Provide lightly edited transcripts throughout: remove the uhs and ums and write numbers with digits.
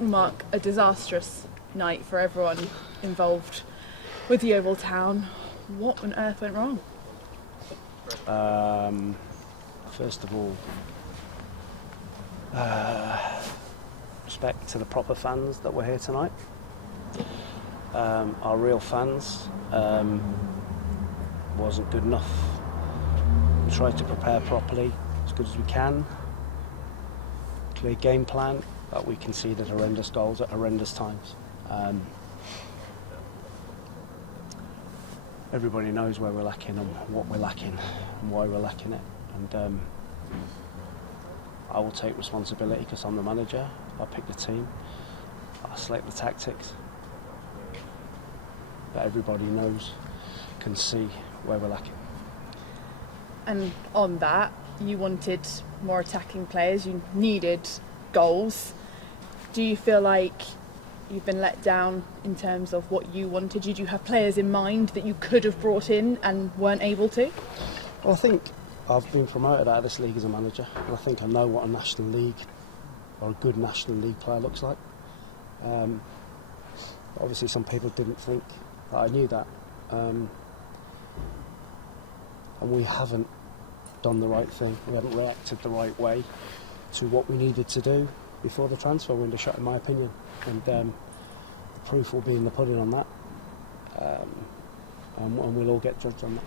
mark a disastrous night for everyone involved with the Oval Town. What on earth went wrong? First of all, respect to the proper fans that were here tonight. Our real fans wasn't good enough. We tried to prepare properly as good as we can. Clear game plan, but we conceded horrendous goals at horrendous times. Everybody knows where we're lacking and what we're lacking and why we're lacking it. And I will take responsibility because I'm the manager. I pick the team. I select the tactics. But everybody knows, can see where we're lacking. And on that, you wanted more attacking players, you needed goals. Do you feel like you've been let down in terms of what you wanted? Did you have players in mind that you could have brought in and weren't able to? Well, I think I've been promoted out of this league as a manager, and I think I know what a National League or a good National League player looks like. Obviously some people didn't think that I knew that, and we haven't done the right thing. We haven't reacted the right way to what we needed to do before the transfer window shut, in my opinion. And the proof will be in the pudding on that, and we'll all get judged on that.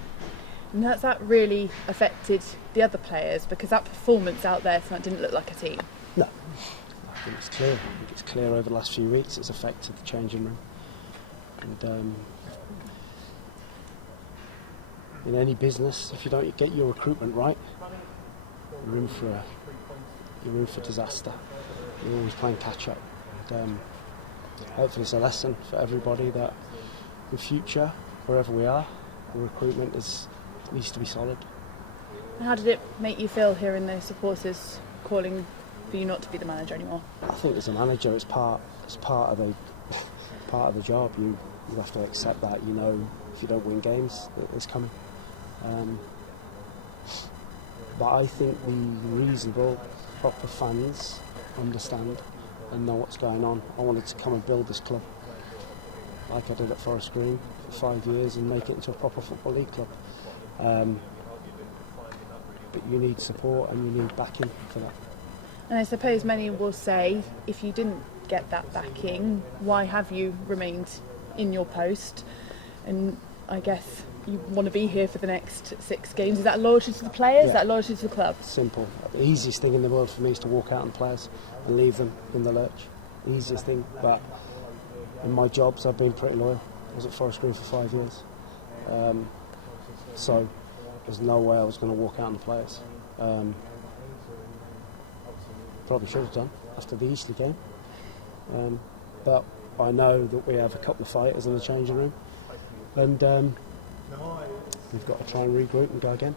And has that really affected the other players? Because that performance out there tonight didn't look like a team. No, I think it's clear. I think it's clear over the last few weeks it's affected the changing room. And in any business, if you don't get your recruitment right, you're in for disaster. You're always playing catch up. And hopefully it's a lesson for everybody that in future, wherever we are, the recruitment needs to be solid. And how did it make you feel hearing those supporters calling for you not to be the manager anymore? I think as a manager, it's part of the job. You have to accept that. You know, if you don't win games, it's coming. But I think the reasonable, proper fans understand and know what's going on. I wanted to come and build this club like I did at Forest Green for 5 years and make it into a proper Football League club. But you need support and you need backing for that. And I suppose many will say, if you didn't get that backing, why have you remained in your post? And I guess you want to be here for the next 6 games. Is that loyalty to the players? Is that loyalty to the club? Simple. The easiest thing in the world for me is to walk out on the players and leave them in the lurch. The easiest thing. But in my jobs, I've been pretty loyal. I was at Forest Green for 5 years. So there's no way I was going to walk out on the players. Probably should have done after the Eastleigh game. But I know that we have a couple of fighters in the changing room. And we've got to try and regroup and go again.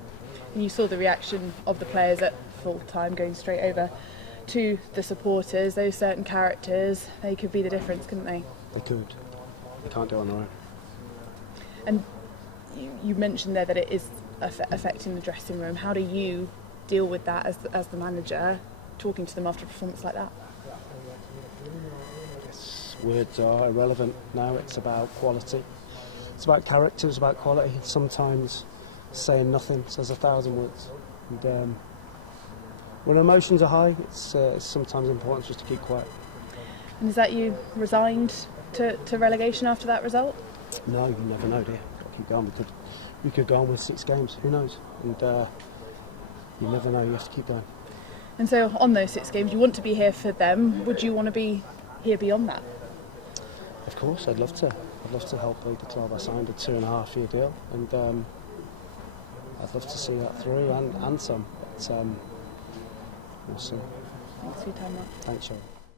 And you saw the reaction of the players at full time going straight over to the supporters. Those certain characters, they could be the difference, couldn't they? They could. They can't do it on their own. And you mentioned there that it is affecting the dressing room. How do you deal with that as the manager, talking to them after a performance like that? Yes, words are irrelevant now. It's about quality. It's about character, it's about quality. Sometimes saying nothing says 1,000 words. And when emotions are high, it's sometimes important just to keep quiet. And is that you resigned to relegation after that result? No, you never know, dear. Got to keep going. We could go on with 6 games. Who knows? And you never know. You have to keep going. And so, on those 6 games, you want to be here for them. Would you want to be here beyond that? Of course, I'd love to. I'd love to help build the club. I signed a 2.5-year deal, and I'd love to see that through and some. But we'll see. Thanks for your time, Mark. Thanks, Sharon.